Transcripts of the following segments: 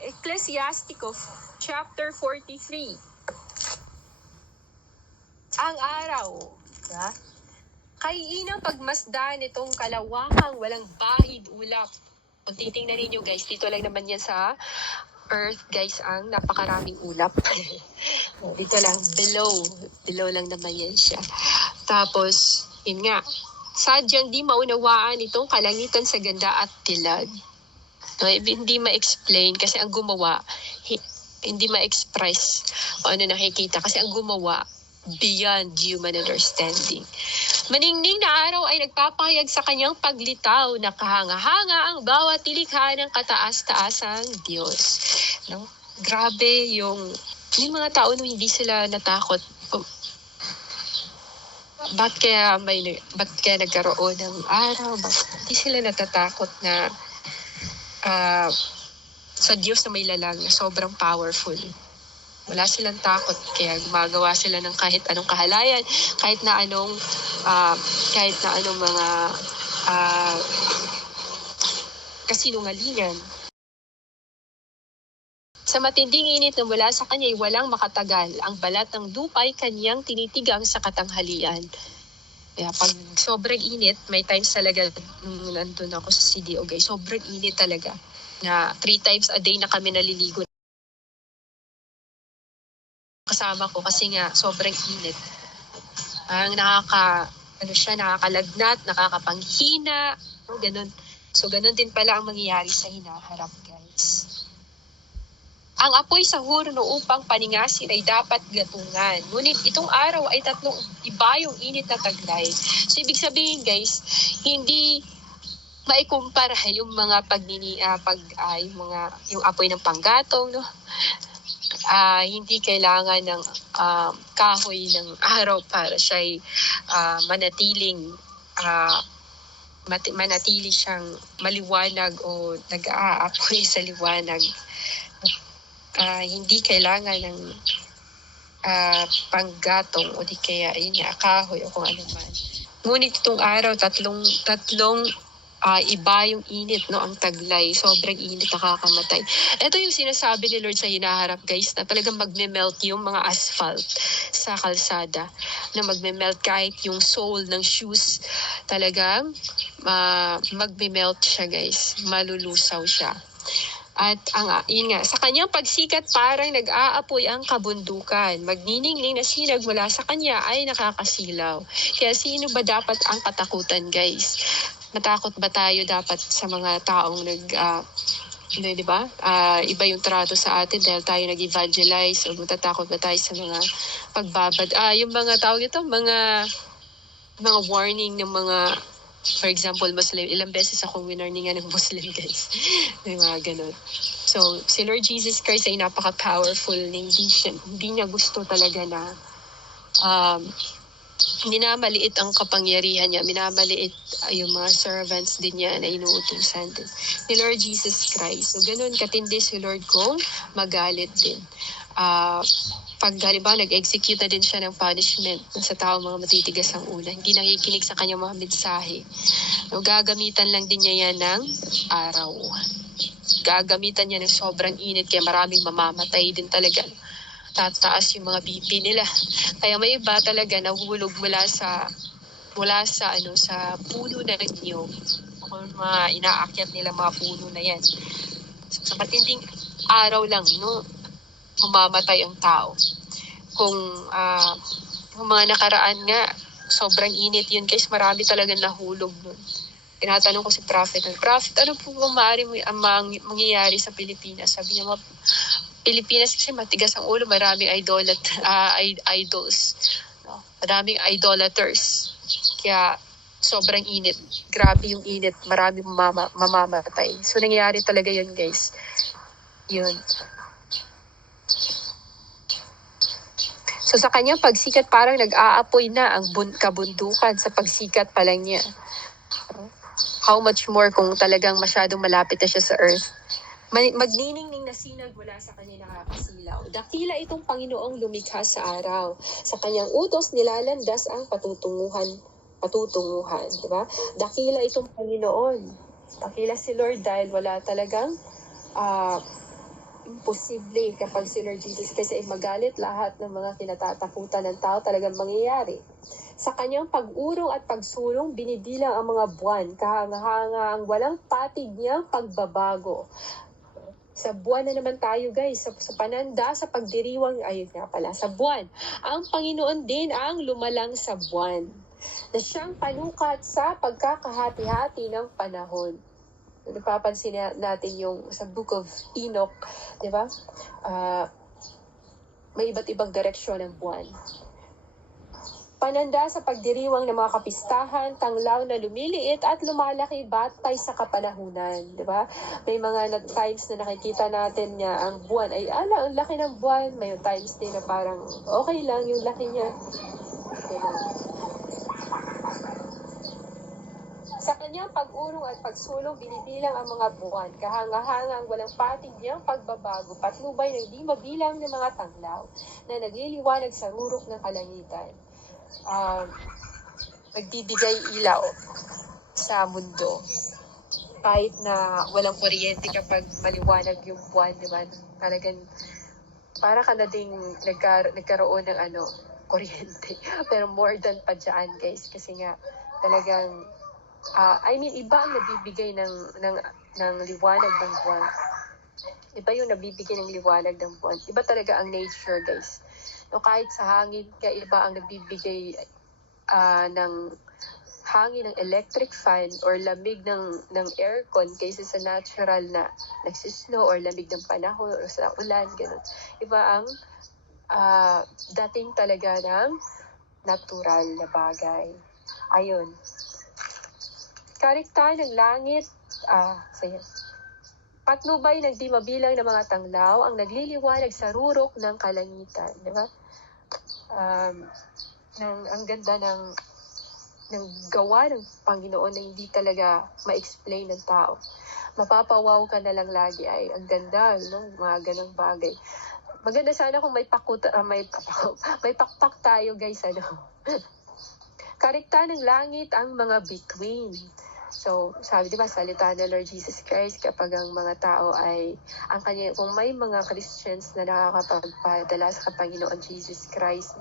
Ecclesiasticus chapter 43. Ang araw, diba? Kay inang pagmasdan itong kalawakang walang bahid ulap. Kung titingnan ninyo guys, dito lang naman yan sa earth guys ang napakaraming ulap. Dito lang, below lang naman yan siya. Tapos, yun nga, sadyang di maunawaan itong kalangitan sa ganda at tilad. No, hindi ma-explain kasi ang gumawa, hindi ma-express o ano nakikita kasi ang gumawa, beyond human understanding. Maningning na araw ay nagpapahayag sa kanyang paglitaw na kahanga-hanga ang bawat tilikha ng kataas-taasang Diyos. No? Grabe yung mga tao no, hindi sila natakot. Ba't kaya nagkaroon ng araw? Hindi sila natatakot na sa Diyos na may lalang na sobrang powerful. Wala silang takot, kaya gumagawa sila ng kahit anong kahalayan, kahit na anong mga kasinungalingan. Sa matinding init na mula sa kanya ay walang makatagal. Ang balat ng lupa'y kanyang tinitigang sa katanghalian. Kaya pag sobrang init, may times talaga, nandun ako sa CDO guys, sobrang init talaga. Na 3 times a day na kami naliligo. Kasama ko kasi nga sobrang init. Ang nakakalagnat, nakakapanghina, ganun. So ganun din pala ang mangyayari sa hinaharap guys. Ang apoy sa hurno upang paningasin ay dapat gatungan. Ngunit itong araw ay tatlong iba yung init na taglay. So ibig sabihin guys, hindi maikumpara yung mga yung apoy ng panggatong, no? Hindi kailangan ng kahoy ng araw para siya'y manatili siyang maliwanag o nag-aapoy sa liwanag. Hindi kailangan ng panggatong o di kaya kahoy o kung ano man. Ngunit itong araw, tatlong iba yung init, no? Ang taglay, sobrang init, nakakamatay. Ito yung sinasabi ni Lord sa hinaharap guys, na talagang magme-melt yung mga asphalt sa kalsada, na magme-melt kahit yung sole ng shoes, talagang magme-melt siya guys, malulusaw siya. At sa kanyang pagsikat parang nag-aapoy ang kabundukan. Magniningning na sinag mula sa kanya ay nakakasilaw. Kaya sino ba dapat ang katakutan guys? Matakot ba tayo dapat sa mga taong di ba? Iba yung trato sa atin dahil tayo nag-evangelize o matatakot ba tayo sa mga yung mga tawag ito, mga warning ng mga, for example, Muslim. Ilang beses akong winarningan ng Muslim guys. May mga ganun. So, si Lord Jesus Christ ay napaka-powerful. Hindi niya gusto talaga na minamaliit ang kapangyarihan niya. Minamaliit yung mga servants din niya na inuutusan din. Ni Lord Jesus Christ. So, ganun katindi si Lord kung magalit din. Pag halimbawa nag-execute na din siya ng punishment sa tao mga matitigas ang ulo, hindi nakikinig sa kanyang mga mensahe. No, gagamitan lang din niya yan ng araw. Gagamitan niya ng sobrang init kaya maraming mamamatay din talaga. Tataas yung mga BP nila. Kaya may iba talaga nahulog mula sa puno na niyog. O mga inaakyat nila mga puno na yan. So, sa matinding araw lang, no, mamamatay ang tao. Kung mga nakaraan nga, sobrang init yun guys, marami talaga nahulog nun. Tinatanong ko si Prophet, ano po bang maaaring mangyayari sa Pilipinas? Sabi niya, Pilipinas kasi matigas ang ulo, maraming idols. No? Maraming idolaters. Kaya sobrang init. Grabe yung init. Maraming mamamatay. So nangyayari talaga yun guys. Yun. So sa kanyang pagsikat parang nag-aapoy na ang kabundukan sa pagsikat pa lang niya. How much more kung talagang masyadong malapit na siya sa earth. Magniningning na sinag mula sa kanya nakakasilaw. Dakila itong Panginoong lumikha sa araw. Sa kanyang utos nilalandas ang patutunguhan. Diba? Dakila itong Panginoon. Dakila si Lord dahil wala talagang imposible kapag si Lord Jesus kasi ay magalit, lahat ng mga kinatatakutan ng tao talagang mangyayari. Sa kanyang pag-urong at pagsulong, binibilang ang mga buwan, kahanga-hanga ang walang patig niyang pagbabago. Sa buwan na naman tayo guys, sa pananda, sa pagdiriwang, ayun nga pala, sa buwan. Ang Panginoon din ang lumalang sa buwan, na siyang panukat sa pagkakahati-hati ng panahon. Napapansin natin yung sa Book of Enoch, di ba? May iba't ibang direksyon ng buwan. Pananda sa pagdiriwang ng mga kapistahan, tanglaw na lumiliit at lumalaki batay sa kapanahunan, di ba? May mga times na nakikita natin niya ang buwan ay ang laki ng buwan. May times din na parang okay lang yung laki niya. Sa kanyang pag-urong at pagsulong, binibilang ang mga buwan, kahanga-hanga ang walang patig niyang pagbabago, patnubay ng di mabilang ng mga tanglaw na nagliliwanag sa rurok ng kalangitan. Nagbibigay ilaw sa mundo. Kahit na walang kuryente kapag maliwanag yung buwan, di ba? Talagang para ka na ding nagkaroon ng kuryente. Pero more than pa dyan, guys. Kasi nga, talagang iba ang nabibigay ng liwanag ng buwan. Iba yung nabibigay ng liwanag ng buwan. Iba talaga ang nature, guys. No, kahit sa hangin ka, iba ang nabibigay ng hangin ng electric fan or lamig ng aircon kaysa sa natural na nagsisnow or lamig ng panahon or sa ulan, ganun. Iba ang dating talaga ng natural na bagay. Ayun. Karikta ng langit, patnubay ng di mabilang ng mga tanglaw ang nagliliwanag sa rurok ng kalangitan, di ba? Ang ganda ng gawa ng Panginoon na hindi talaga ma-explain ng tao. Mapapawaw ka na lang lagi, ay ang ganda, no? Mga ganang bagay. Maganda sana kung may pakpak tayo, guys, Karikta ng langit ang mga bituin. So, sabi, di ba, salita ng Lord Jesus Christ kapag ang mga tao ay, kung may mga Christians na nakakapagpadala sa Panginoon Jesus Christ,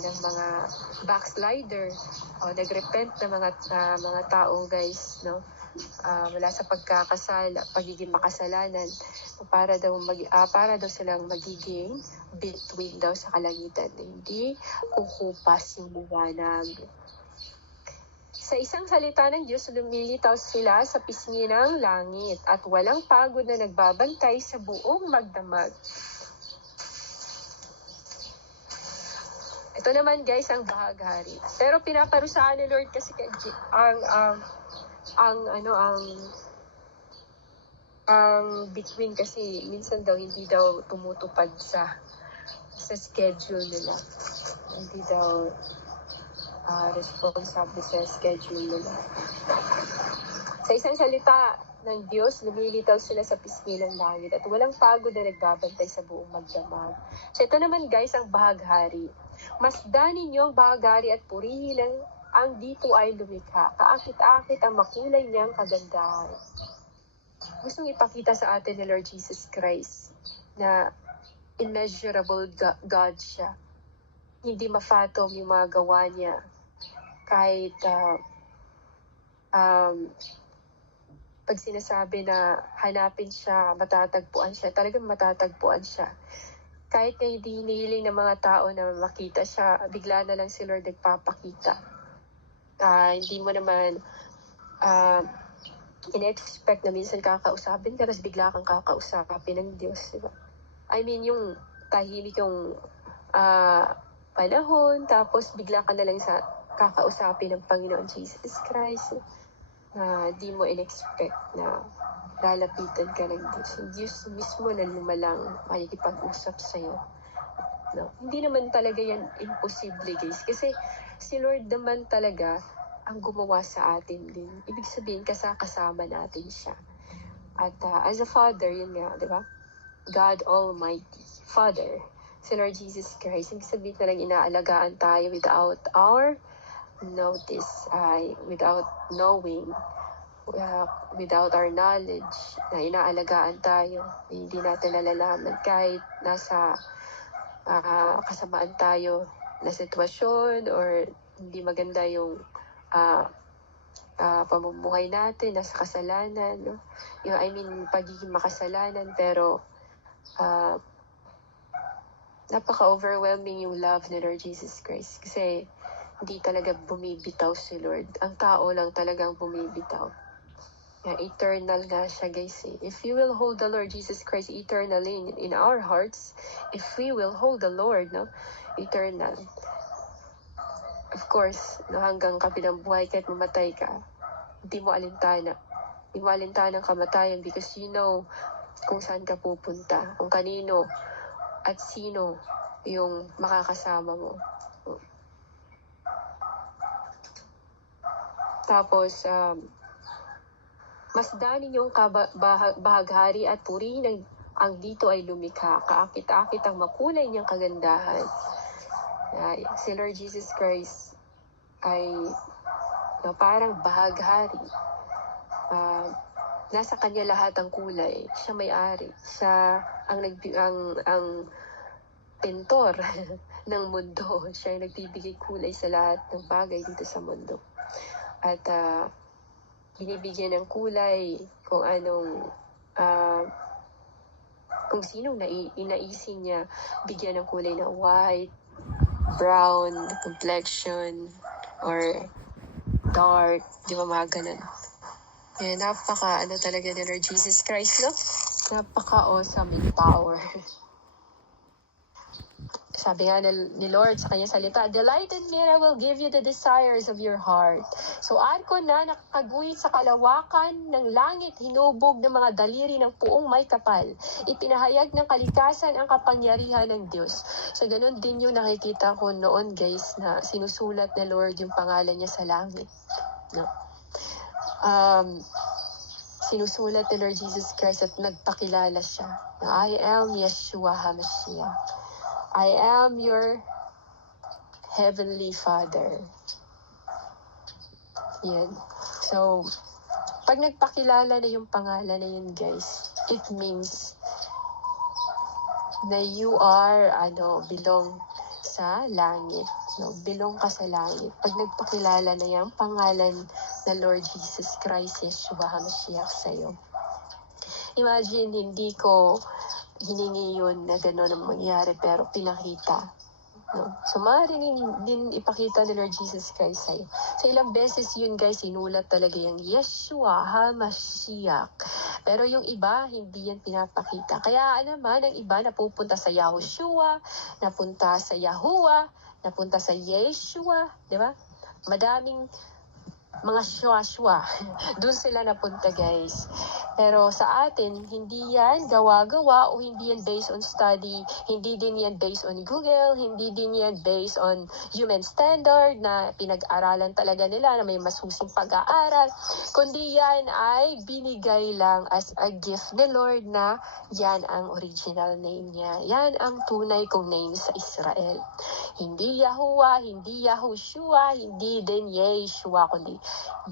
ng mga backslider, o nagrepent na mga tao, guys, no? Mula sa pagiging makasalanan, para daw silang magiging between daw sa kalangitan, hindi kukupas yung liwanag. Sa isang salita ng Diyos, lumilitaw sila sa pisngi ng langit at walang pagod na nagbabantay sa buong magdamag. Ito naman, guys, ang bahaghari. Pero pinaparusahan ni Lord kasi ang between kasi minsan daw hindi daw tumutupad sa schedule nila. Hindi daw responsable sa schedule nila. Sa isang salita ng Diyos, lumilitaw sila sa pisngi ng langit at walang pagod na nagbabantay sa buong magdamag. So ito naman, guys, ang bahaghari. Masdan ninyo ang bahaghari at purihin ang dito ay lumikha. Kaakit-akit ang makulay niyang kagandahan. Gustong ipakita sa atin ni Lord Jesus Christ na immeasurable God siya. Hindi mafathom yung mga gawa niya. Kahit pag sinasabi na hanapin siya, matatagpuan siya, talagang matatagpuan siya. Kahit na hindi hinihiling ng mga tao na makita siya, bigla na lang si Lord nagpapakita. Hindi mo naman in-expect na minsan kakausapin ka, tapos bigla kang kakausapin ng Diyos, diba? I mean, yung tahimik yung panahon, tapos bigla ka na lang kakausapin ng Panginoon Jesus Christ. Di mo in-expect na lalapitan ka ng Diyos. Yung Diyos mismo na lumalang makikipag-usap sa'yo. No? Hindi naman talaga yan imposible, guys. Kasi si Lord naman talaga ang gumawa sa atin din. Ibig sabihin, kasama natin siya. At as a Father, yun nga, di ba? God Almighty, Father, si Lord Jesus Christ, ibig sabihin na lang inaalagaan tayo without our notice, without knowing. without our knowledge, na inaalagaan tayo, hindi natin nalalaman kahit nasa kasamaan tayo na sitwasyon or hindi maganda yung pamumuhay natin, nasa kasalanan, no? Pagiging makasalanan, pero napaka-overwhelming yung love ni Lord Jesus Christ. Kasi hindi talaga bumibitaw si Lord. Ang tao lang talagang bumibitaw. Eternal nga siya, guys. If we will hold the Lord Jesus Christ eternally in our hearts, if we will hold the Lord, no, eternal, of course, no, hanggang kabilang buhay, kahit mamatay ka, hindi mo alintana. Hindi mo alintana ng kamatayan because you know kung saan ka pupunta, kung kanino at sino yung makakasama mo. Tapos, masdanin yung bahaghari at purihin ang dito ay lumikha. Kaakit-akit ang makulay niyang kagandahan. Si Lord Jesus Christ ay parang bahaghari. Nasa kanya lahat ang kulay. Siya may-ari. Siya ang pintor ng mundo. Siya ay nagbibigay kulay sa lahat ng bagay dito sa mundo. At binibigyan ng kulay kung anong kung sinong inaisin niya, bigyan ng kulay na white, brown, complexion, or dark, di ba, mga ganun. Napaka talaga ni Lord Jesus Christ, no? Napaka-awesome in power. Sabi nga ni Lord sa kanyang salita, "Delight in me and I will give you the desires of your heart." So, ko na nakakaguhit sa kalawakan ng langit, hinubog ng mga daliri ng puong may kapal. Ipinahayag ng kalikasan ang kapangyarihan ng Diyos. So, ganun din yung nakikita ko noon, guys, na sinusulat ni Lord yung pangalan niya sa langit. No? Sinusulat ni Lord Jesus Christ at nagpakilala siya. I am Yeshua HaMashiach. I am your Heavenly Father. Yan. So, pag nagpakilala na yung pangalan na yun, guys, it means na you are, belong sa langit. No? Belong ka sa langit. Pag nagpakilala na yung pangalan na Lord Jesus Christ, Yeshua HaMashiach sa'yo. Imagine, hindi ko hiningi yun na gano'n ang mangyari, pero pinakita. No? So, maaaring din ipakita ni Lord Jesus Christ sa'yo. Sa ilang beses yun, guys, sinulat talaga yung Yeshua HaMashiach. Pero yung iba, hindi yan pinapakita. Kaya naman, ang iba napupunta sa Yahushua, napunta sa Yahuwah, napunta sa Yeshua, di ba? Madaming mga shwa-shwa. Doon sila napunta, guys. Pero sa atin, hindi yan gawa-gawa o hindi yan based on study, hindi din yan based on Google, hindi din yan based on human standard na pinag-aralan talaga nila na may masusing pag-aaral, kundi yan ay binigay lang as a gift ni Lord na yan ang original name niya. Yan ang tunay kong name sa Israel. Hindi Yahuwah, hindi Yahushua, hindi din Yeshua, kundi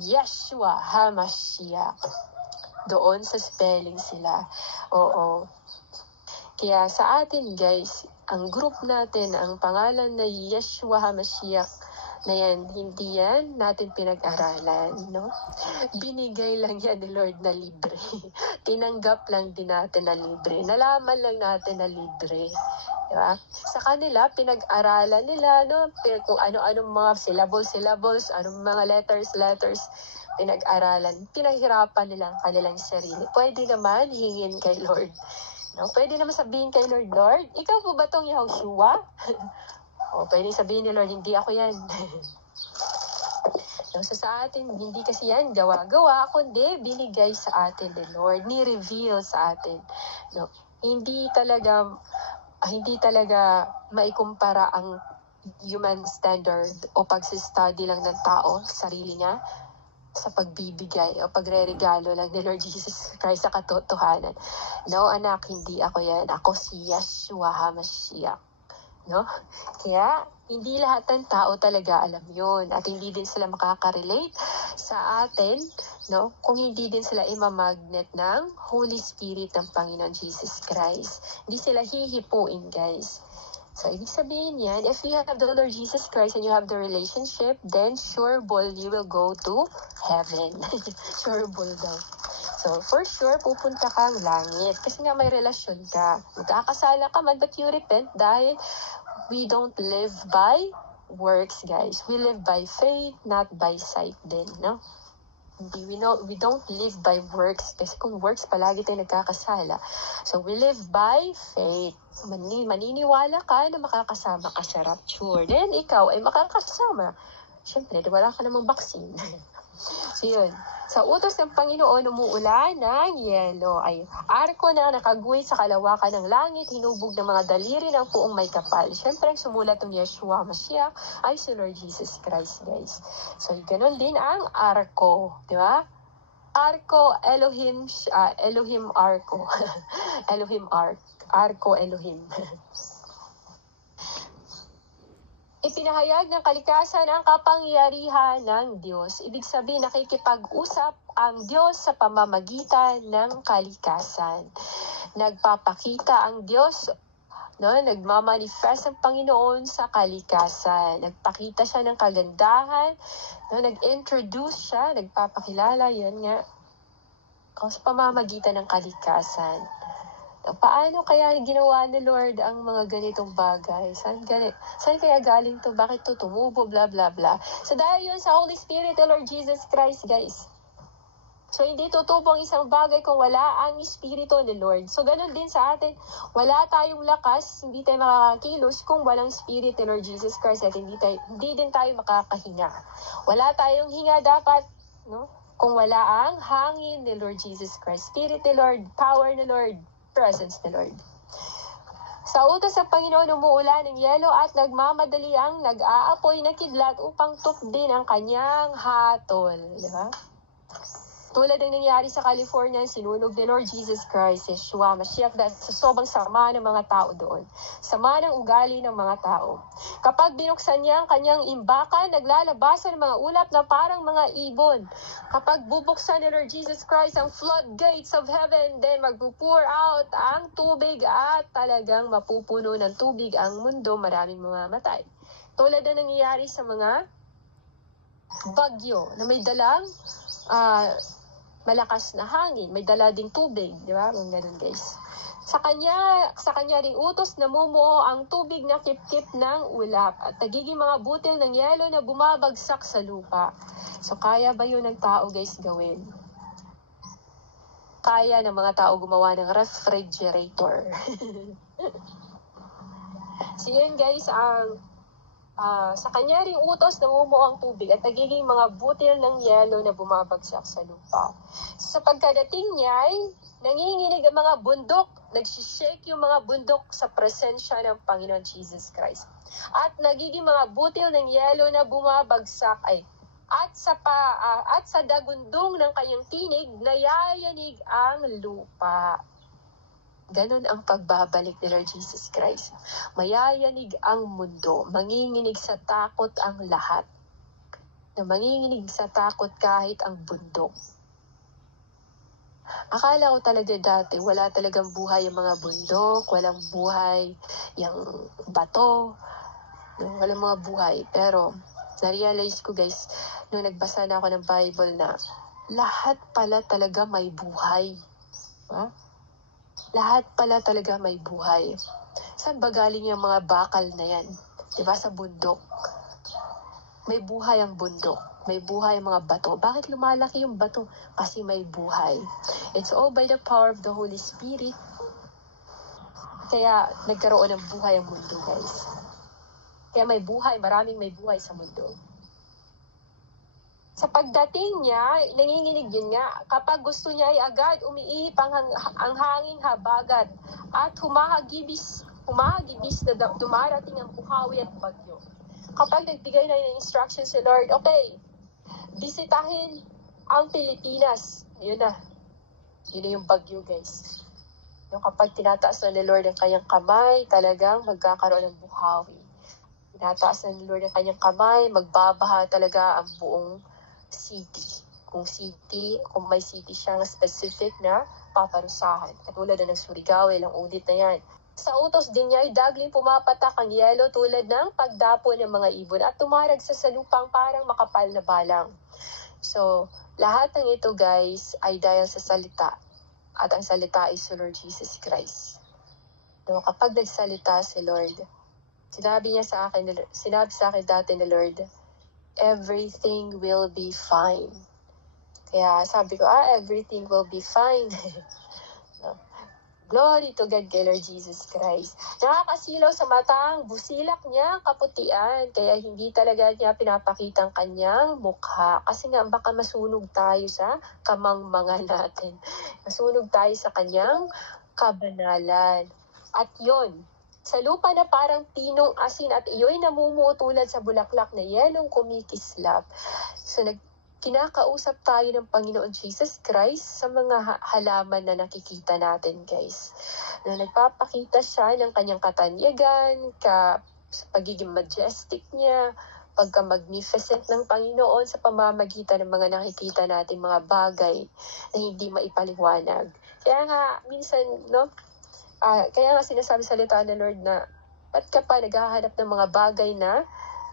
Yeshua HaMashiach. Doon sa spelling sila. Oo. Kaya sa atin, guys, ang group natin, ang pangalan na Yeshua HaMashiach na yan, hindi yan natin pinag-aralan, no? Binigay lang yan ni Lord na libre. Tinanggap lang din natin na libre. Nalaman lang natin na libre. Diba? Sa kanila, pinag-aralan nila, no? Kung ano-anong mga syllables, anong mga letters, pinag-aralan, pinahirapan nila ang kanilang sarili. Pwede naman hingin kay Lord. No? Pwede naman sabihin kay Lord, Lord, ikaw po ba tong Yahushua? O pwede sabihin ni Lord, hindi ako yan. No, so sa atin, hindi kasi yan gawa-gawa, kundi binigay sa atin ni Lord, ni-reveal sa atin. No? Hindi talaga maikumpara ang human standard o pagsistudy lang ng tao sa sarili niya sa pagbibigay o pagre-regalo lang ni Lord Jesus Christ sa katotohanan. No, anak, hindi ako yan. Ako si Yeshua HaMashiach. no? Kaya, hindi lahat ng tao talaga alam yun. At hindi din sila makaka-relate sa atin, no? Kung hindi din sila imamagnet ng Holy Spirit ng Panginoon Jesus Christ. Hindi sila hihipuin, guys. So, ibig sabihin yan, if you have the Lord Jesus Christ and you have the relationship, then sure ball, you will go to heaven. Sure ball daw. So, for sure, pupunta kang langit. Kasi nga may relasyon ka. Magkakasala ka man, but you repent dahil we don't live by works, guys. We live by faith, not by sight din, no? We don't live by works kasi kung works palagi tayo nagkakasala. So we live by faith. Maniniwala ka na makakasama ka sa rapture. Then ikaw ay makakasama. Siyempre, wala ka namang vaccine. So yun. Sa utos ng Panginoon, umuulan ng yelo ay arko na nakaguhit sa kalawakan ng langit, hinubog ng mga daliri ng puong may kapal. Siyempre, ang sumulat ng Yeshua Mashiach ay si Lord Jesus Christ, guys. So, ganun din ang arko, di ba? Arko, Elohim, Elohim arko. Elohim arko Elohim. Ipinahayag ng kalikasan ang kapangyarihan ng Diyos. Ibig sabihin, nakikipag-usap ang Diyos sa pamamagitan ng kalikasan. Nagpapakita ang Diyos, no, nagmamanifest ang Panginoon sa kalikasan. Nagpakita siya ng kagandahan, no, nag-introduce siya, nagpapakilala, yun nga, sa pamamagitan ng kalikasan. Paano kaya ginawa ni Lord ang mga ganitong bagay? Saan kaya galing to? Bakit to tumubo? Blah, blah, blah. So dahil yun sa Holy Spirit, the Lord Jesus Christ, guys. So hindi tutubo ang isang bagay kung wala ang Espiritu ni Lord. So ganun din sa atin. Wala tayong lakas, hindi tayo makakakilos kung walang Spirit ni Lord Jesus Christ at hindi din tayo makakahinga. Wala tayong hinga dapat, no? Kung wala ang hangin ni Lord Jesus Christ. Spirit ni Lord, power ni Lord, presence ni Lord. Sa utos ng Panginoon, umuulan ng yelo at nagmamadali ang nag-aapoy na kidlat upang tupdin ang kanyang hatol. Di ba? Tulad ng nangyari sa California, sinunog ni Lord Jesus Christ, Yeshua Mashiach, dahil sa sobrang sama ng mga tao doon. Sama ng ugali ng mga tao. Kapag binuksan niya ang kanyang imbakan, naglalabasan ng mga ulap na parang mga ibon. Kapag bubuksan ni Lord Jesus Christ ang floodgates of heaven, then magpupour out ang tubig at talagang mapupuno ng tubig ang mundo, maraming mamamatay. Tulad na nangyayari sa mga bagyo na may dalang malakas na hangin, may dala ding tubig, di ba? Mga ganun, guys. Sa kanya ring utos namumuo ang tubig na kip-kip ng ulap at nagiging mga butil ng yelo na bumabagsak sa lupa. So, kaya ba yun ng tao, guys, gawin? Kaya ng mga tao gumawa ng refrigerator. So, yun, guys, sa kanya ring utos namumuo ang tubig at nagiging mga butil ng yelo na bumabagsak sa lupa. Sa pagkadating niya ay nanginginig ang mga bundok, nagsishake yung mga bundok sa presensya ng Panginoon Jesus Christ. At nagiging mga butil ng yelo na bumabagsak at sa dagundong ng kanyang tinig, nayayanig ang lupa. Ganon ang pagbabalik ni Lord Jesus Christ. Mayayanig ang mundo, manginginig sa takot ang lahat. Na manginginig sa takot kahit ang bundok. Akala ko talaga dati, wala talagang buhay yung mga bundok, walang buhay yung bato, walang mga buhay. Pero, na-realize ko, guys, nung nagbasa na ako ng Bible na lahat pala talaga may buhay. Ha? Lahat pala talaga may buhay. Saan ba galing yung mga bakal na yan? Diba sa bundok? May buhay ang bundok. May buhay ang mga bato. Bakit lumalaki yung bato? Kasi may buhay. It's all by the power of the Holy Spirit. Kaya nagkaroon ng buhay ang mundo, guys. Kaya may buhay, maraming may buhay sa mundo. Sa pagdating niya, nanginginig yun nga, kapag gusto niya ay agad umiihip ang hanging habagat at humahagibis na dumarating ang buhawi at bagyo. Kapag nagbigay na ng instruction si Lord, okay, bisitahin ang Pilipinas. Yun na yung bagyo, guys. Yung kapag tinataas na ni Lord ang kanyang kamay, talagang magkakaroon ng buhawi. Tinataas na ni Lord ang kanyang kamay, magbabaha talaga ang buong city. Kung may city siyang specific na paparusahan. Katulad na ng Surigao, ilang ulit na yan. Sa utos din niya ay dagling pumapatak ang yelo tulad ng pagdapo ng mga ibon at tumarag sa salupang parang makapal na balang. So, lahat ng ito guys ay dahil sa salita. At ang salita ay si Lord Jesus Christ. No, kapag nagsalita si Lord, sinabi sa akin dati ni Lord, everything will be fine. Kaya sabi ko, everything will be fine. No. Glory to God kay Lord Jesus Christ. Nakakasilaw sa mata ang busilak niya, kaputian. Kaya hindi talaga niya pinapakita ang kanyang mukha. Kasi nga baka masunog tayo sa kamangmangan natin. Masunog tayo sa kanyang kabanalan. At yon, sa lupa na parang pinong asin at iyo'y namumuo tulad sa bulaklak na yelong kumikislap. So kinakausap tayo ng Panginoon Jesus Christ sa mga halaman na nakikita natin, guys. Na nagpapakita siya ng kanyang katanyagan, sa pagiging majestic niya, pagka-magnificent ng Panginoon sa pamamagitan ng mga nakikita natin mga bagay na hindi maipaliwanag. Kaya nga, minsan, kaya nga sinasabi sa salita ng Lord na, ba't ka pa naghahanap ng mga bagay na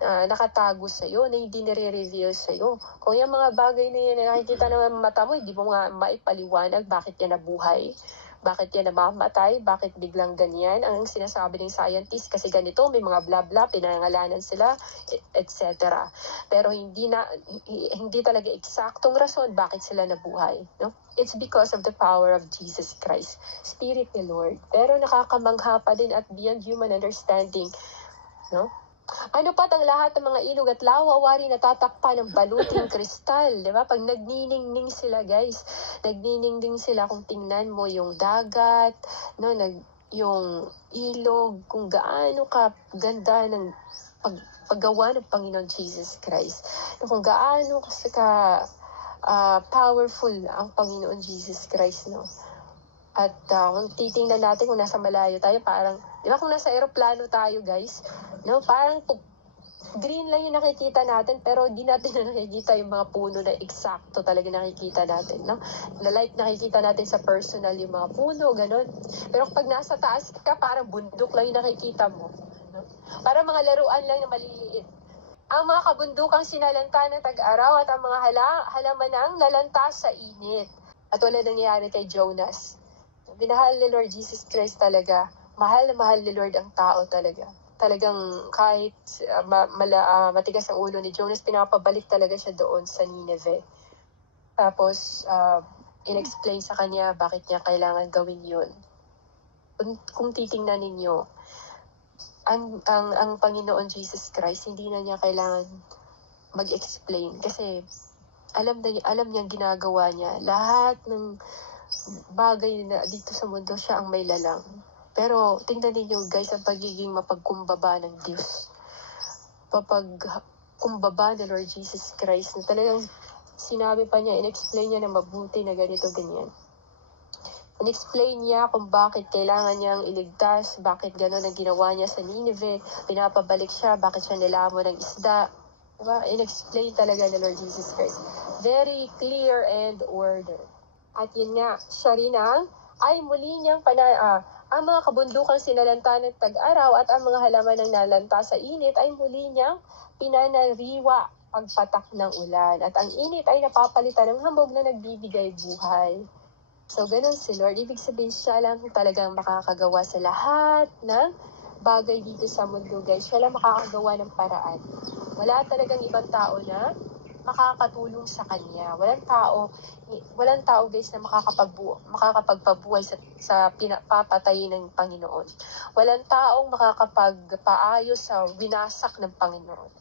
nakatago sa'yo, na hindi nare-reveal sa'yo. Kung yung mga bagay na yan na nakikita ng mata mo, hindi mo nga maipaliwanag bakit yan nabuhay, bakit yan namamatay, bakit biglang ganyan. Ang sinasabi ng scientist, kasi ganito, may mga bla-bla, pinangalanan sila, etc. Pero hindi talaga eksaktong rason bakit sila nabuhay. No? It's because of the power of Jesus Christ, Spirit ni Lord. Pero nakakamangha pa din at beyond human understanding. No? Ano pat ang lahat ng mga ilog at lawa-wari na tatakpan ng baluting kristal, di ba? Pag nagniningning sila, guys, nagniningning sila kung tingnan mo yung dagat, no, yung ilog, kung gaano ka ganda ng paggawa ng Panginoon Jesus Christ. Kung gaano ka powerful ang Panginoon Jesus Christ, no? At kung titingnan natin kung nasa malayo tayo, parang, di ba kung nasa aeroplano tayo, guys, no, parang green lang yung nakikita natin, pero di natin na nakikita yung mga puno na eksakto talaga nakikita natin, no? Like nakikita natin sa personal yung mga puno, ganun. Pero kapag nasa taas ka, parang bundok lang yung nakikita mo, no? Parang mga laruan lang na maliliit. Ang mga kabundukang sinalanta ng tag-araw at ang mga halaman ang lalanta sa init. At wala nangyayari kay Jonas. Binahal ni Lord Jesus Christ talaga. Mahal na mahal ni Lord ang tao talaga. Talagang kahit matigas ang ulo ni Jonas, pinapabalik talaga siya doon sa Nineveh. Tapos, in-explain sa kanya bakit niya kailangan gawin yun. Kung titingnan ninyo, ang Panginoon Jesus Christ, hindi na niya kailangan mag-explain. Kasi alam niyang ginagawa niya. Lahat ng bagay na dito sa mundo, siya ang may lalang. Pero tingnan niyo guys ang pagiging mapagkumbaba ng Diyos. Mapagkumbaba ng Lord Jesus Christ na talagang sinabi pa niya, in-explain niya na mabuti na ganito, ganyan. In-explain niya kung bakit kailangan niyang iligtas, bakit gano'n ang ginawa niya sa Nineveh, pinapabalik siya, bakit siya nilamon ng isda. Diba? In-explain talaga ng Lord Jesus Christ. Very clear and order. At yun nga, siya rin ay muli niyang ang mga kabundukang sinalanta ng tag-araw at ang mga halaman ng nalanta sa init ay muli niyang pinanariwa pagpatak ng ulan. At ang init ay napapalitan ng hamog na nagbibigay buhay. So, ganun si Lord. Ibig sabihin siya lang talagang makakagawa sa lahat ng bagay dito sa mundo, guys. Siya lang makakagawa ng paraan. Wala talagang ibang tao na makakatulong sa kanya. Walang tao guys na makakapagpabuhay sa pinapapatay ng Panginoon. Walang taong makakapagpaayos sa winasak ng Panginoon.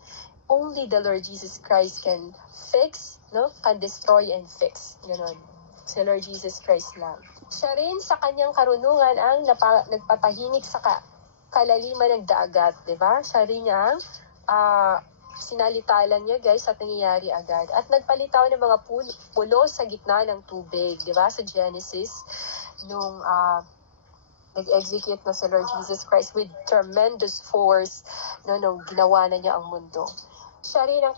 Only the Lord Jesus Christ can fix, no? Can destroy and fix. Ganon. Si Lord Jesus Christ lang. Siya rin sa kanyang karunungan ang nagpatahimik sa kalaliman ng dagat, di ba? Siya rin ang sinalita lang niya guys at nangyayari agad. At nagpalitaw ng mga pulo sa gitna ng tubig, di ba? Sa Genesis, nung nag-execute na si Lord Jesus Christ with tremendous force nung ginawa na niya ang mundo. Siya rin ang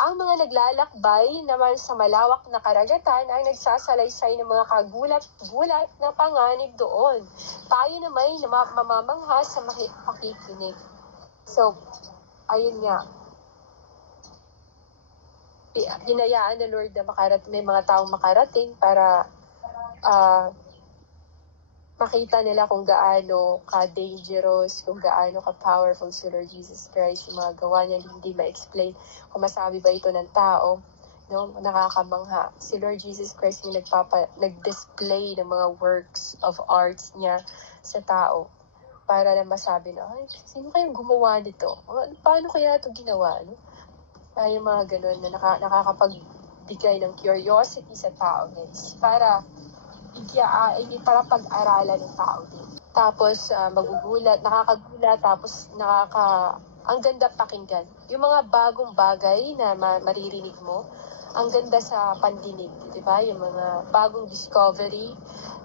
ang mga naglalakbay naman sa malawak na karagatan ang nagsasalaysay ng mga kagulat-gulat na panganib doon. Tayo naman na mamamangha sa makikinig. So, ayun nga. Hinayaan na Lord na may mga taong makarating para makita nila kung gaano ka-dangerous, kung gaano ka-powerful si Lord Jesus Christ, yung mga gawa niya, hindi ma-explain kung masabi ba ito ng tao, no? Nakakamangha. Si Lord Jesus Christ yung nag-display ng mga works of arts niya sa tao para na masabi na, ay, sino kayang gumawa nito? Paano kaya ito ginawa? No? Yung mga ganun na nakakapagbigay ng curiosity sa tao, guys, para para pag-aralan ng tao din. Tapos, nakakagulat, tapos ang ganda pakinggan. Yung mga bagong bagay na maririnig mo, ang ganda sa pandinig, di ba? Yung mga bagong discovery,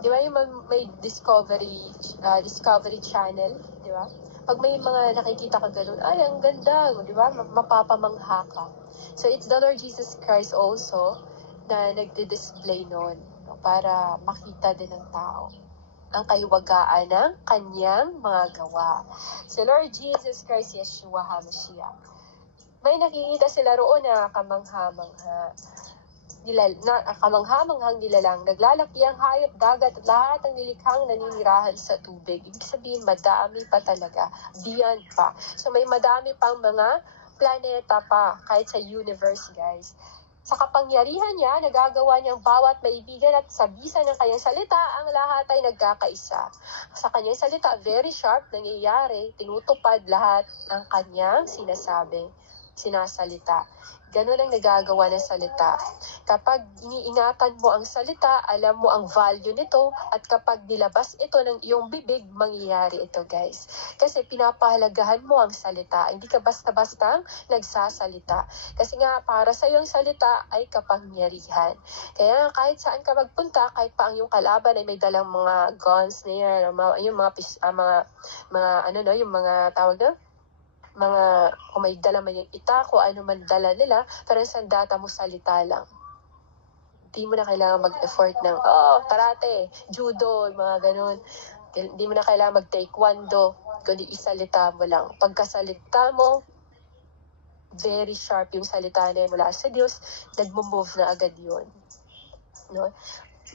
di ba? Yung may discovery channel, di ba? Pag may mga nakikita ka ganun, ay, ang ganda, di ba? Mapapamangha ka. So, it's the Lord Jesus Christ also na nagdi-display noon para makita din ng tao ang kahiwagaan ng kanyang mga gawa. Si Lord Jesus Christ, Yeshua HaMashiach. May nakikita sila roon na kamangha-manghang nilalang, naglalaki ang hayop, dagat, at lahat ng nilikhang naninirahan sa tubig. Ibig sabihin, madami pa talaga. Beyond pa. So may madami pang mga planeta pa, kahit sa universe, guys. Sa kapangyarihan niya, nagagawa niyang bawat maibigan at sabisan ng kanyang salita, ang lahat ay nagkakaisa. Sa kanyang salita, very sharp, nangyayari, tinutupad lahat ng kanyang sinasalita. Ganun ang nagagawa ng salita. Kapag iniingatan mo ang salita, alam mo ang value nito, at kapag nilabas ito ng iyong bibig, mangyayari ito, guys. Kasi pinapahalagahan mo ang salita. Hindi ka basta-basta nagsasalita. Kasi nga, para sa iyong salita ay kapangyarihan. Kaya kahit saan ka magpunta, kahit pa ang iyong kalaban ay may dalang mga guns na yan, yung mga tawag na, kung may dala man yung kung ano man dala nila, pero sa data mo salita lang. Hindi mo na kailangan mag-effort ng, karate, judo, mga ganun. Hindi mo na kailangan mag-taekwondo, kundi isalita mo lang. Pagkasalita mo, very sharp yung salita na mula sa Diyos, nagmo-move na agad yun. No?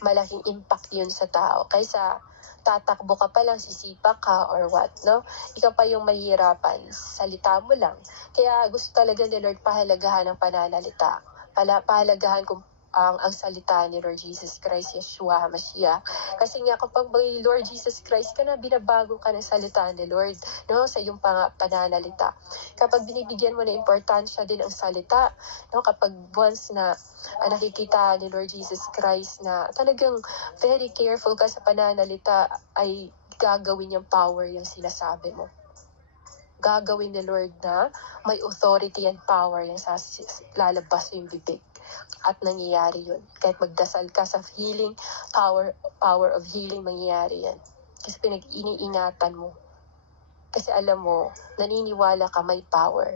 Malaking impact yun sa tao. Kaysa tatakbo ka pa lang, sisipa ka or what, no? Ikaw pa yung mahihirapan. Salita mo lang. Kaya gusto talaga ni Lord pahalagahan ang pananalita. Pahalagahan kung ang salita ni Lord Jesus Christ, Yeshua HaMashiach. Kasi nga kapag may Lord Jesus Christ ka na, binabago ka ng salita ni Lord, no, sa iyong pananalita. Kapag binibigyan mo na importansya din ang salita, no, kapag once na nakikita ni Lord Jesus Christ na talagang very careful ka sa pananalita, ay gagawin niyang power yung sinasabi mo. Gagawin ni Lord na may authority and power yung lalabas yung bibig. At nangyayari yun. Kahit magdasal ka sa healing, power of healing, mangyayari yan. Kasi pinag-iniingatan mo. Kasi alam mo, naniniwala ka may power.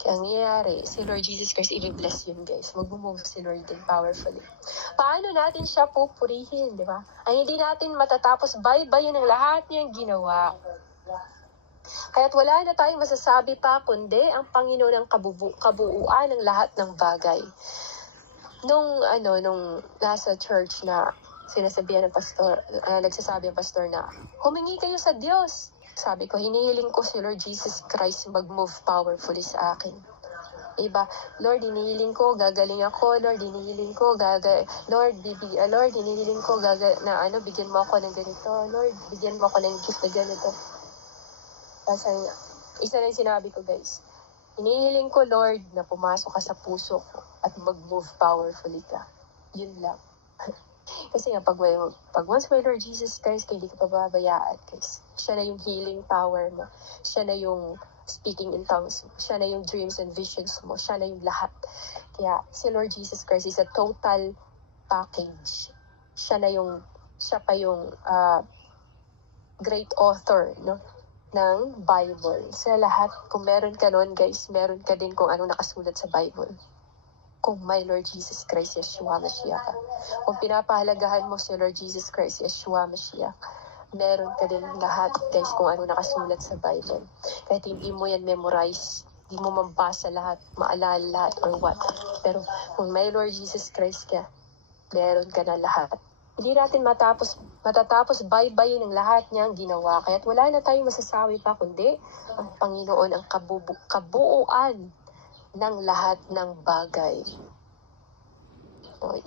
Kaya ang nangyayari, si Lord Jesus Christ, i-bless yun, guys. Mag-move si Lord din powerfully. Paano natin siya pupurihin, di ba? Ay hindi natin matatapos baybayin ang lahat niyang ginawa. Kaya't wala na tayong masasabi pa, kundi ang Panginoon ang kabuuan ng lahat ng bagay. Nung nasa church na sinasabihan ng pastor, nagsasabi ang pastor na, humingi kayo sa Diyos. Sabi ko, hinihiling ko si Lord Jesus Christ mag-move powerfully sa akin. Diba? Lord, hinihiling ko, gagaling ako. Lord, hinihiling ko, Lord, hinihiling ko, bigyan mo ako ng ganito. Lord, bigyan mo ako ng gift na ganito. Kasi, isa na yung sinabi ko, guys. Hinihiling ko, Lord, na pumasok ka sa puso ko at mag-move powerfully ka. Yun lang. Kasi nga, pag once may Lord Jesus Christ, hindi ka pababayaan, guys. Siya na yung healing power mo. Siya na yung speaking in tongues mo. Siya na yung dreams and visions mo. Siya na yung lahat. Kaya, si Lord Jesus Christ is a total package. Siya pa yung great author, no, ng Bible. Sa lahat, kung meron ka nun, guys, meron ka din kung ano nakasulat sa Bible. Kung may Lord Jesus Christ, Yeshua Mashiach ka. Kung pinapahalagahan mo si Lord Jesus Christ, Yeshua Mashiach, meron ka din lahat, guys, kung ano nakasulat sa Bible. Kahit hindi mo yan memorize, hindi mo mabasa lahat, maalala lahat, or what. Pero kung may Lord Jesus Christ ka, meron ka na lahat. Hindi natin matatapos baybayin ng lahat niyang ginawa. Kaya't wala na tayong masasabi pa, kundi ang Panginoon ang kabuuan ng lahat ng bagay.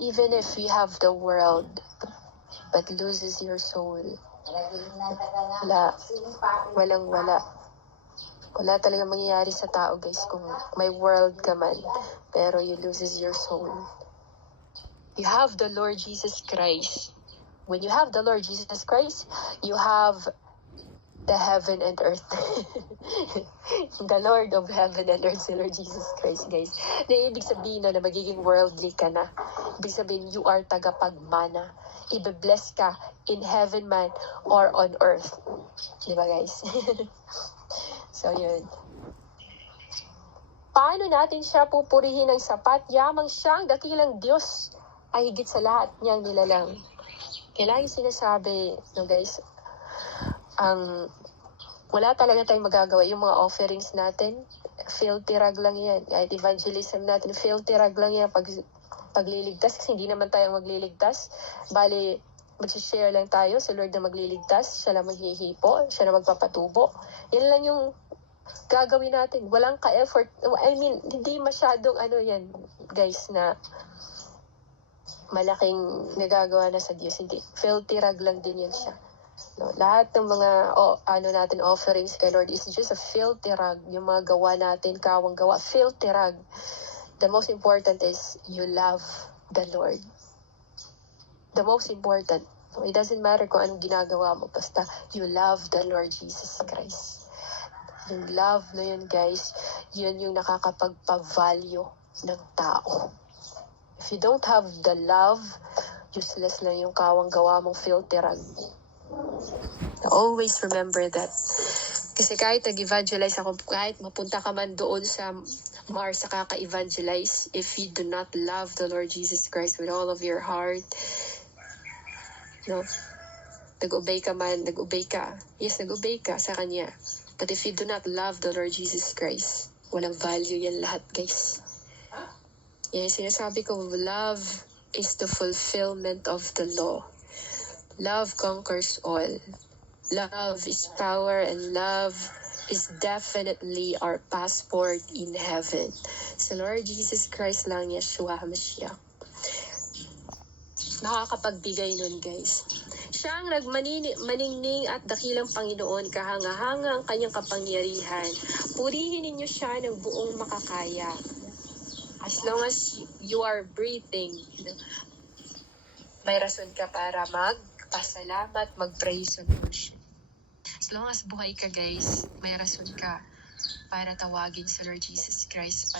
Even if you have the world, but loses your soul, walang wala. Wala talaga mangyayari sa tao, guys, kung may world ka man, pero you loses your soul. You have the Lord Jesus Christ. When you have the Lord Jesus Christ, you have the heaven and earth. The Lord of heaven and earth, si Lord Jesus Christ, guys. Na ibig sabihin na magiging worldly ka na. Ibig sabihin, you are tagapagmana. Ibe-bless ka in heaven man or on earth. Diba, guys? So, yun. Paano natin siya pupurihin ng sapat? Yamang siyang dakilang Diyos ay higit sa lahat niyang nilalang. Kailangan sinasabi, no, guys, wala talaga tayong magagawa. Yung mga offerings natin, filthy rag lang yan. Kahit evangelism natin, filthy rag lang yan pagliligtas. Kasi hindi naman tayo magliligtas. Bali, mag-share lang tayo sa Lord na magliligtas. Siya lang maghihipo. Siya na magpapatubo. Yan lang yung gagawin natin. Walang ka-effort. I mean, hindi masyadong yan, guys, na malaking nagagawa na sa Diyos. Hindi. Filthy rag lang din yan siya. No, lahat ng mga natin offerings kay Lord is just a filthy rag. Yung mga gawa natin, kawang gawa, filthy rag. The most important is you love the Lord. The most important. It doesn't matter kung anong ginagawa mo, basta you love the Lord Jesus Christ. Yung love na yun, guys, yun yung nakakapagpa-value ng tao. If you don't have the love, useless na yung kawang gawa mong filthy rag. Always remember that. Kasi kahit nag-evangelize ako, kahit mapunta ka man doon sa Mars sa kaka-evangelize, if you do not love the Lord Jesus Christ with all of your heart, no, nag-obey ka. Yes, nag-obey ka sa Kanya. But if you do not love the Lord Jesus Christ, walang value yan lahat, guys. Yan, sinasabi ko, love is the fulfillment of the law. Love conquers all. Love is power, and love is definitely our passport in heaven. Sa Lord Jesus Christ lang, Yeshua HaMashiach, nakakapagbigay nun, guys. Siya ang nagmaningning at dakilang Panginoon, kahanga-hanga ang kanyang kapangyarihan. Purihin ninyo siya ng buong makakaya. As long as you are breathing, may rason ka para magpasalamat, mag-praise and worship. As long as buhay ka, guys, may rason ka para tawagin si Lord Jesus Christ,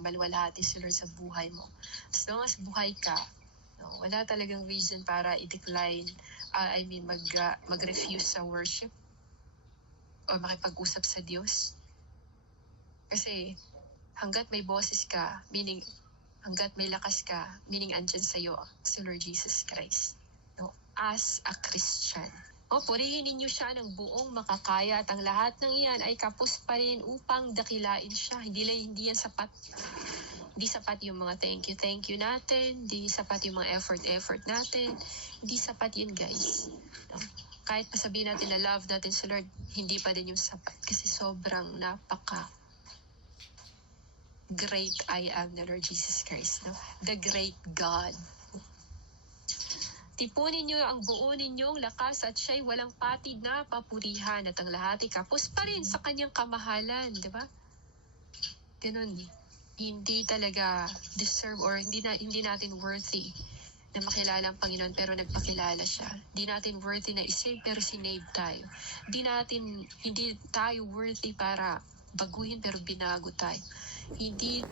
maluwalhati si Lord sa buhay mo. As long as buhay ka, no, wala talagang reason para i-decline, mag-refuse sa worship o makipag-usap sa Diyos. Kasi hanggat may boses ka, meaning hanggat may lakas ka, meaning andyan sa'yo si Lord Jesus Christ. No? As a Christian. Purihin ninyo siya ng buong makakaya at ang lahat ng iyan ay kapos pa rin upang dakilain siya. Hindi yan sapat. Hindi sapat yung mga thank you natin. Hindi sapat yung mga effort natin. Hindi sapat yun, guys. No? Kahit pasabihin natin na love natin sa Lord, hindi pa din yung sapat. Kasi sobrang great I am the Lord Jesus Christ. No? The great God. Tipunin niyo ang buo ninyong lakas at siya'y walang patid na papurihan at ang lahat ay kapos pa rin sa kanyang kamahalan. Diba? Ganun. Hindi talaga deserve or hindi natin worthy na makilala ang Panginoon pero nagpakilala siya. Hindi natin worthy na isave pero sinave tayo. Hindi tayo worthy para baguhin pero binago tayo. Hindi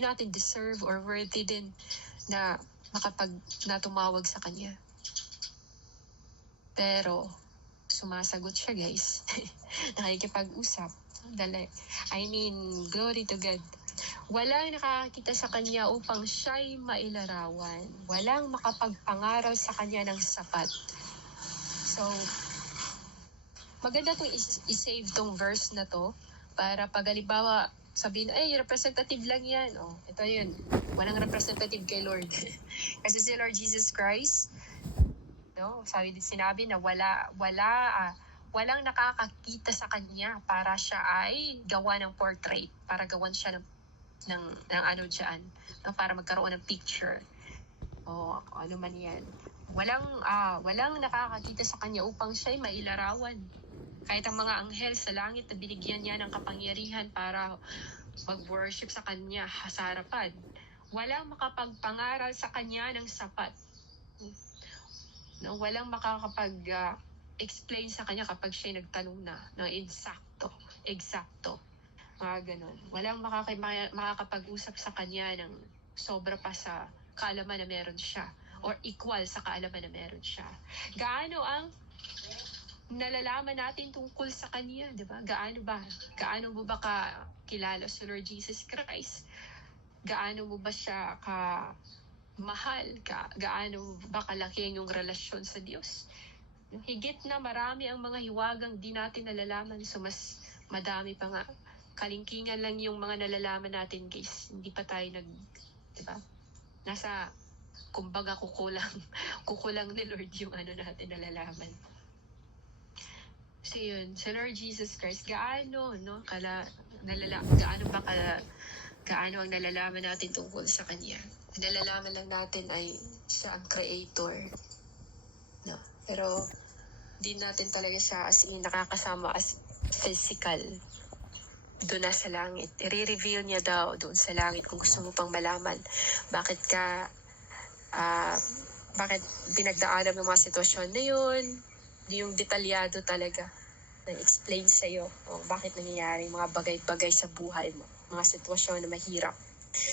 natin deserve or worthy din na tumawag sa Kanya. Pero, sumasagot siya, guys. Nakikipag-usap. Glory to God. Walang nakakakita sa kanya upang siya'y mailarawan. Walang makapagpangaral sa kanya ng sapat. So, maganda itong i-save tong verse na to para pag halimbawa sabihin, ay, representative lang yan. Oh, ito yun. Walang representative kay Lord. Kasi si Lord Jesus Christ, no, sinabi na walang nakakakita sa kanya para siya ay gawa ng portrait, para gawan siya ng ano dyan, no, para magkaroon ng picture. O ano man yan. Walang nakakakita sa kanya upang siya'y mailarawan. Kahit ang mga anghel sa langit na binigyan niya ng kapangyarihan para mag-worship sa kanya sa harapan. Walang makapagpangaral sa kanya ng sapat. No, walang makakapag-explain sa kanya kapag siya nagtanong na ng eksakto. Mga ganon. Walang makakapag-usap sa kanya ng sobra pa sa kaalaman na meron siya or equal sa kaalaman na meron siya. Gaano ang nalalaman natin tungkol sa kanya, di ba? Gaano mo ba kilala si Lord Jesus Christ? Gaano mo ba siya mahal? Gaano ba kalaki ang iyong relasyon sa Diyos? Higit na marami ang mga hiwagang di natin nalalaman. So mas madami pa nga. Kalingkingan lang yung mga nalalaman natin, guys. Hindi pa tayo di ba? Kumbaga kukulang ni Lord yung natin nalalaman. So yun, sa Lord Jesus Christ, gaano ang nalalaman natin tungkol sa Kanya? Nalalaman lang natin ay siya ang Creator. No? Pero di natin talaga siya as in nakakasama as physical doon na sa langit. I-reveal niya daw doon sa langit kung gusto mo pang malaman bakit pinagdaanan ng mga sitwasyon na yun, yung detalyado talaga na explain sa'yo bakit nangyayari mga bagay-bagay sa buhay mo, mga sitwasyon na mahirap.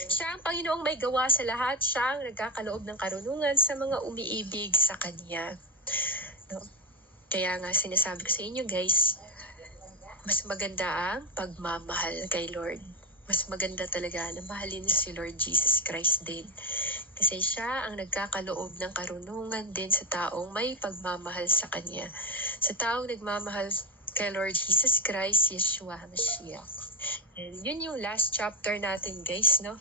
Siya ang Panginoong may gawa sa lahat. Siya ang nagkakaloob ng karunungan sa mga umiibig sa Kanya. No? Kaya nga sinasabi ko sa inyo, guys, mas maganda ang pagmamahal kay Lord. Mas maganda talaga na mahalin si Lord Jesus Christ din. Kasi siya ang nagkakaloob ng karunungan din sa taong may pagmamahal sa Kanya. Sa taong nagmamahal kay Lord Jesus Christ, Yeshua HaMashiach. And yun yung last chapter natin, guys, no?